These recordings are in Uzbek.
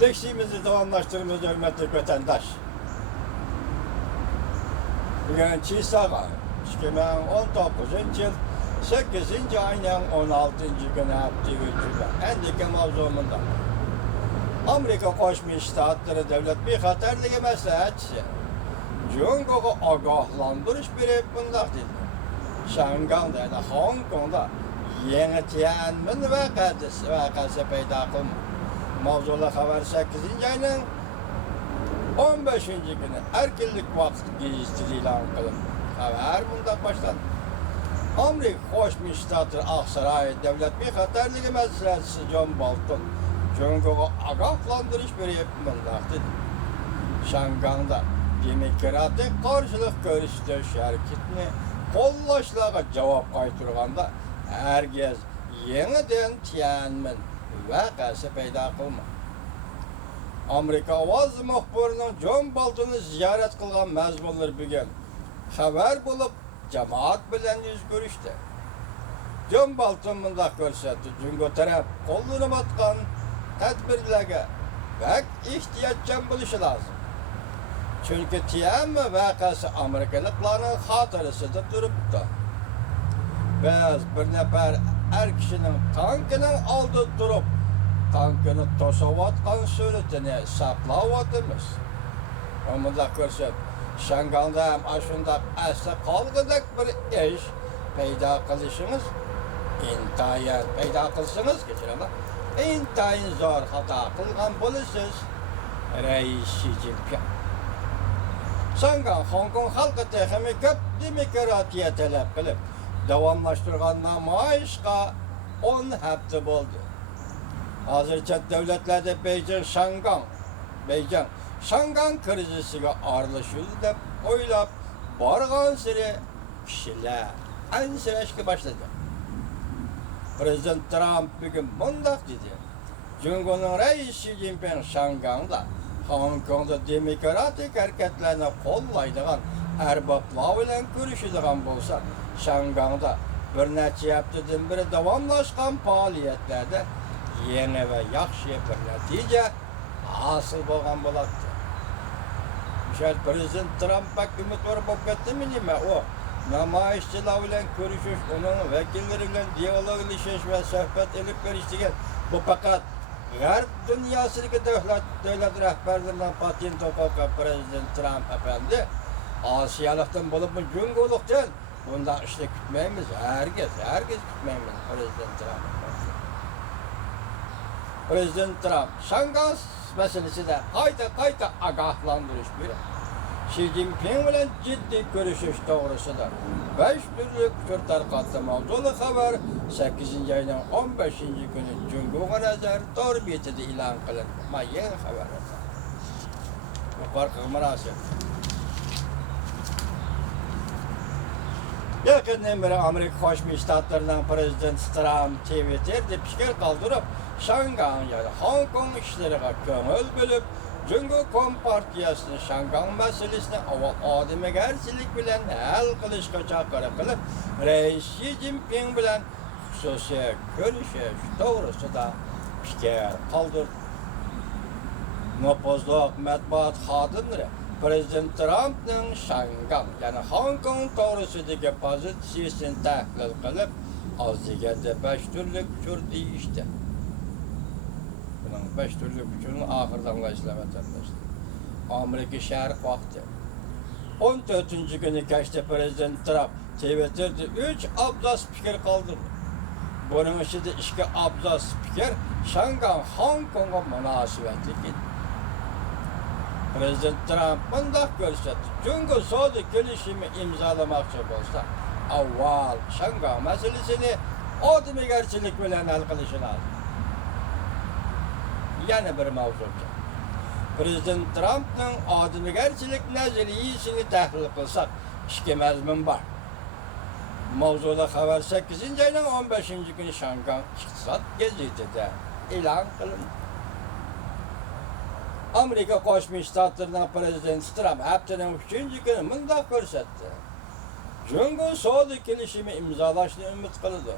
Leksimizi tamamlaştırmamız hürmetli vatandaş. Bugün Çiğsağa, 2019 yıl 8. ayının 16. günü hafta geçirdi. Endiki mavzumunda. Amerika Koşmuş Ştatları Devlet bir Xatarlığı Məsləhətçisi Cungo'u agahlandırış verip bundaq dedi. Şangang'da ya da Hong Kong'da yeni Tiananmen vakası peyda kılma. Mavzula haber 8. ayının 15. günü erkinlik vakti gecikti ilan kılın. Haber bundaq başladı. Amerika Koşmuş Ştatları Aksaray Devlet bir Xatarlığı Məsləhətçisi John Bolton Cungo'u agahlandırış verip bundaq dedi. Şangang'da demokratik karşılık görüştü şirketini kollaşlarga cevap kaytırganda herkes yeniden Tiananmen vakası peyda kılma. Amerika Avaz muhbirinin John Bolton'u ziyaret kılgan mezmunlar bugün haber bulup cemaat bilen yüz görüştü. John Bolton bundaq görsetti. Cungo taraf kolunu batkan tedbirlerge ve ihtiyatcan buluşu lazım. Çünkü Tiananmen vakası Amerikalıkların hatırısıdır duruptu. Biz bir nefer her kişinin tankının aldı durup tankını tosavatkan sürütünü saklavatımız. Onu da görsen, Şangang'da hem aşında asla kalgıdak bir iş peyda kılışınız, intayin peyda kılsınız geçiremez. İntayin zor hata kılgan buluşuz, Reis Xi Jinping. Şanggang, Hong Kong halkı tehimi köp demokratiya talep kılıp davamlaştırgan namayışqa 10 hafta oldu. Hazırca devletlerde Şanggang krizisiga aralışıldı deb oylap bargan siri kişiler ansirashga başladı. Prezident Trump bugün bundaq dedi. Cungo'nun Reis Xi Jinping Şangang'da Hong Kong'da demokratik hareketlerini kollaydıgan erbaplar bilen görüşüdügan bolsa, Şangang'da bir neçe haftadan beri davamlaşkan faaliyetlerde yeni ve yaxşı bir netice hasıl bolgan boladı. Şayet Prezident Trump bak ümit var bolup ketdi mi nima o? Namayişçiler bilen görüşüş, onun vekilleri bilen diyaloglaşış ve sohbet edip görüştügen bu fakat Garp dünyasındaki devlet rehberlerinden patent topakan Prezident Trump efendi Asiyalıktan bulup mu Cungoluktan bundan işte kütmeyimiz herkes kütmeyimiz Prezident Trump. Prezident Trump Şanggang meselesi de kayta agahlandırış bir. Xi Jinping bilen ciddi görüşüş doğrusudur. 5 türlü Kürtler katılmalı haber 8. ayının 15. günü Cungo'ya nazar torbiyeti ilan kılındı. Ma yeni haber. Bu farkı münasip. Yakından beri Amerika Koşmuş Ştatlarından Prezident Trump Twitter'de fikir kaldırıp Şanggang ya da Hong Kong işlerine köngül bölüp Cungo Kompartiyasının Şanggang meselesini ademgerçilik bilen hal kılışka çakara kılıp Reis Xi Jinping bilen hususiye görüşüş doğrusu da fikir kaldır. Nopozluk matbuat xodimlari Prezident Trump'ның Şanggang yani Hong Kong doğrusudaki pozitsiyasini tahlil kılıp az degende 5 türlü uçur deyişti. Bunun 5 türlü uçurun ahırdan vatandaşlar. Amerika şerq vakti. 14. günü geçti Prezident Trump Twitter'da 3 abzas fikir kaldırdı. Bunun içinde 2 abzas fikir Şanggang Hong Kong'a münasebetli gitti. Prezident Trump bundaq görsetti. Cungo Soğudu gelişimi imzalamakçı olsa avval Şanggang meselesini ademgerçilik bilen hal kılışı lazım. Yana bir mavzu. Prezident Trump'ның ademgerçilik nazariyesini tahlil kılsak 2 mezmun var. Mavzuda haber 8. ayının 15. günü Şanggang İktisat Gazetesi'de ilan kılındı. Amerika Koşmuş Ştatlarından Prezident Trump haftanın 3. günü mundaq görsetti. Cungo Soğudu gelişimi imzalaşını ümit kıldı.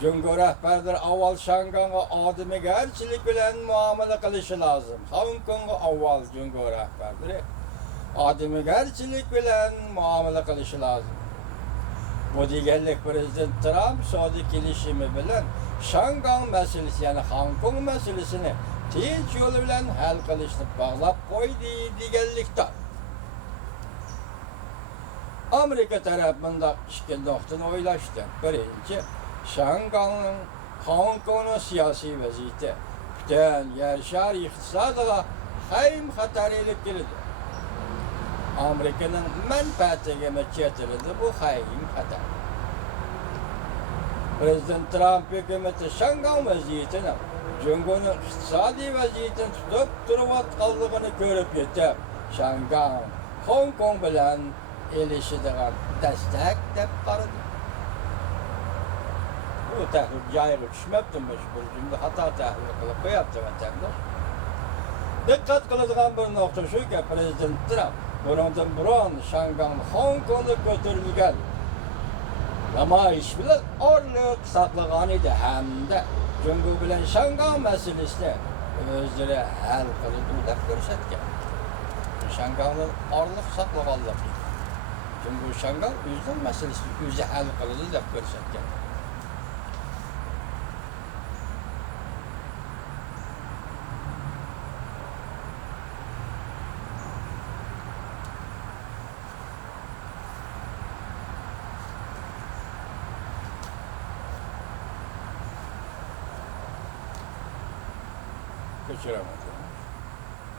Cumhur rəhbərləri avval Şanqanğa adimigarchilik bilan muomala qilishi lozim. Hong Kongga avval Cumhur rəhbərləri adimigarchilik bilan muomala qilishi lozim. Bu deganlik Prezident Trump sodi kelishimi bilan Şangan masalasi, ya'ni Hong Kong masalasini tinch yo'l bilan hal qilishni bog'lab qo'ydi deganlikdir. Amerika taraf bunda ikki nuqtani o'ylashdi. Birinchi, Şangan'ın Hong Kong'un siyasi vaziyeti butun yer shari iqtisodiga ham xatar elib keladi. Amerika'nın menfaatiga chetiladi bu ham xatar. Prezident Trump hükümeti Şangan vaziyetini, Cumhur'un iqtisodiy vaziyetini tutib turayotganligini ko'rib yetib, Şangan Hong Kong bilan elishadigan destek deb qaradi. Bu tahlil joyiga tushmabdimi? Bu jumla xato tahlil qilib qo'yapti vatandosh. Diqqat qiladigan bir nuqta shuki, Prezident Trump bundan burun Şangan Hong Kongni ko'tarilgan namoyish bilan orliq saqlagan edi hamda Cumhur bilan Şangan masalasini o'zlari hal qildi deb ko'rsatgan. Şanganni orliq saqlaganlik. Cumhur Şangan o'zining masalasini o'zi hal qildi deb ko'rsatgan. Kechiraman.